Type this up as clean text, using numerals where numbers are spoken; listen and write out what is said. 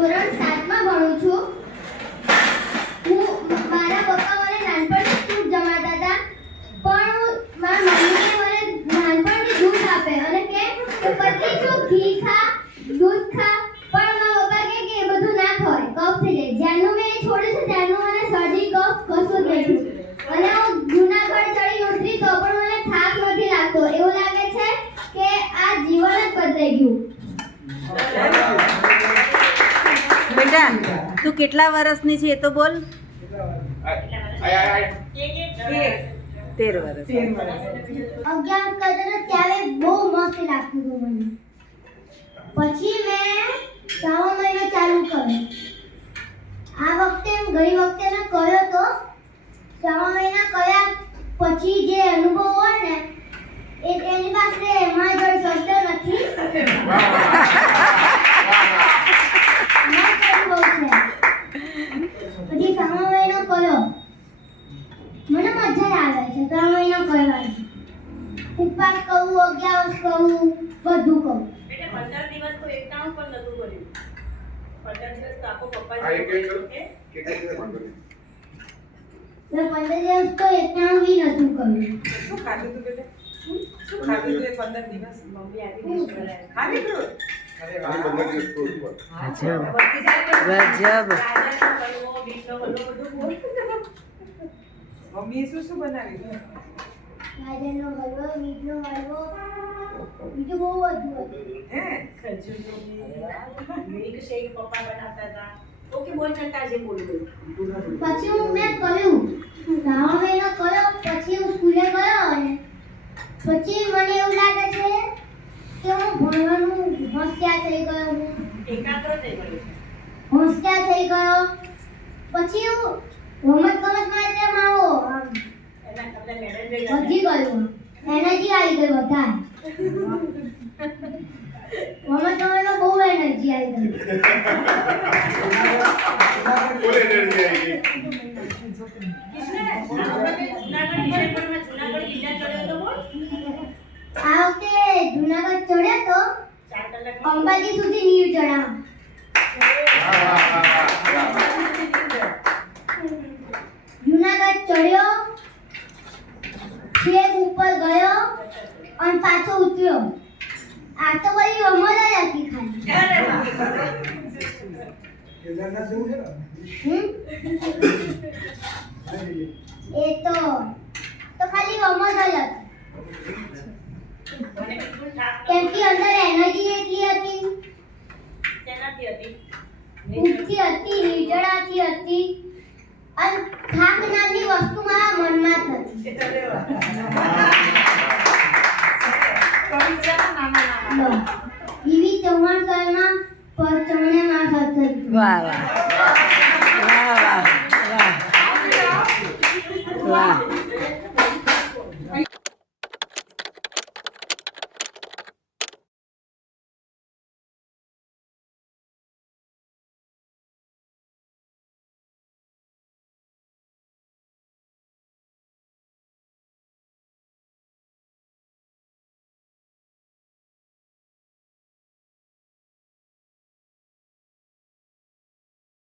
ધોરણ 7 માં ભણું છું. મારા પપ્પા મને નાનપણથી દૂધ જમાડતા હતા, પણ મારા મમ્મીએ મને નાનપણથી દૂધ આપે અને કે પતલી છું, ઘી ખા, દૂધ ખા, પણ મારા પપ્પા કે એ બધું ના ખવાય, કફ થઈ જાય. જ્યારનું મેં છોડ્યું છે ત્યારનું મને શરદી કફ કશું જ નહીં. અને હું જૂનાગઢ ચડી ઉતરી તો પણ મને થાક નથી લાગતો. એવું લાગે છે કે આ જીવન જ બદલાઈ ગયું. બેટા તું કેટલા વર્ષની છે એ તો બોલ. 13 વર્ષ. 11 કરતા ત્યારે બહુ મસ્ત લાગતું હતું મને. પછી મેં શ્રાવણ મહિનો ચાલુ કર્યો. આ વખતે ગઈ વખતે મેં કર્યો તો શ્રાવણ મહિના કર્યા પછી જે અનુભવ હોય ને એની પાસે એમાં જોડે શબ્દ નથી. પછી શ્રાવણ મહિનો કર્યો મને મજા આવે છે. 3 મહિના કરવાની ઉપવાસ કહું, 11 કહું, બધું કહું. બેટા 15 દિવસ તો એકટાણું પણ નતું કર્યું. 15 દિવસ તો આપો પપ્પા મેં 15 દિવસ તો એકટાણું બી નતું કર્યું. શું ખાધું તું બેટા? શું ખાધું તું એ 15 દિવસ? મમ્મી આવી ગઈ છે. ખાલી તું? અરે વાહ. ગજબ. બધી જાતનો ગજબ. ગાજરનો હલવો, બીટનો હલવો બધું બોલ. મમ્મીએ શું બનાવ્યું? ગાજરનો હલવો, મીઠનો હલવો, બીજું બહુ બધું હતું. હે? ખજૂરનો મિલ્ક શેક પપ્પા બનાવતા હતા. ઓકે બોલ ચલતા જે બોલ બોલ. પછી મેં કર્યું શ્રાવણ મહિનો કર્યો. પછી હું સ્કૂલે ગયો અને પછી મને એવું લાગે છે કે હું ભણવાનું હોશિયાર થઈ ગયો. હું એકાગ્ર થઈ ગયું છે. હોશિયાર થઈ ગયો. પછી હું રમતગમતમાં એટલે મારો એના તમને મેડલ ભેગા વધી ગયું. એનર્જી આવી ગઈ વધારે. રમતગમતમાં બહુ એનર્જી આવી ગઈ. આ વખતે જુનાગઢ ચડ્યો તો અંબાજી સુધી નીર ચડાવ. જુનાગઢ ચડ્યો, છેક ઉપર ગયો અને પાછો ઉતર્યો. આ તો બધી રમત જ હતી ખાલી. એ તો ખાલી રમત જ હતી. કેમ કે અંદર એનર્જી એટલી હતી, ઊંચી હતી, નીચડાતી હતી અને થાક નામની વસ્તુ મારા મનમાં જ નથી. એવી ચૌહાણ સરના પર ચમણે માં સાથે. વાહ વાહ વાહ વાહ વાહ વાહ.